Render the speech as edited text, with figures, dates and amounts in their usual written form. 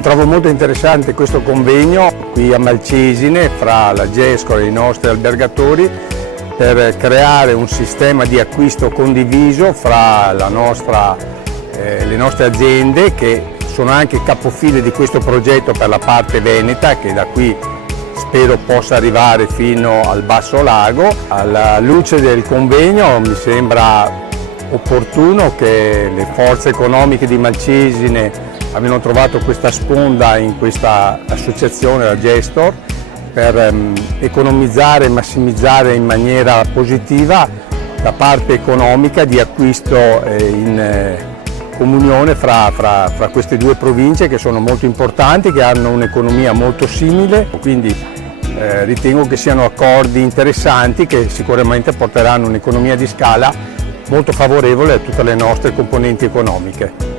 Trovo molto interessante questo convegno qui a Malcesine fra la Gescor e i nostri albergatori per creare un sistema di acquisto condiviso fra le nostre aziende che sono anche capofile di questo progetto per la parte veneta che da qui spero possa arrivare fino al Basso Lago. Alla luce del convegno mi sembra opportuno che le forze economiche di Malcesine abbiano trovato questa sponda in questa associazione, la Gestor, per economizzare e massimizzare in maniera positiva la parte economica di acquisto in comunione fra queste due province che sono molto importanti, che hanno un'economia molto simile, quindi ritengo che siano accordi interessanti che sicuramente porteranno un'economia di scala molto favorevole a tutte le nostre componenti economiche.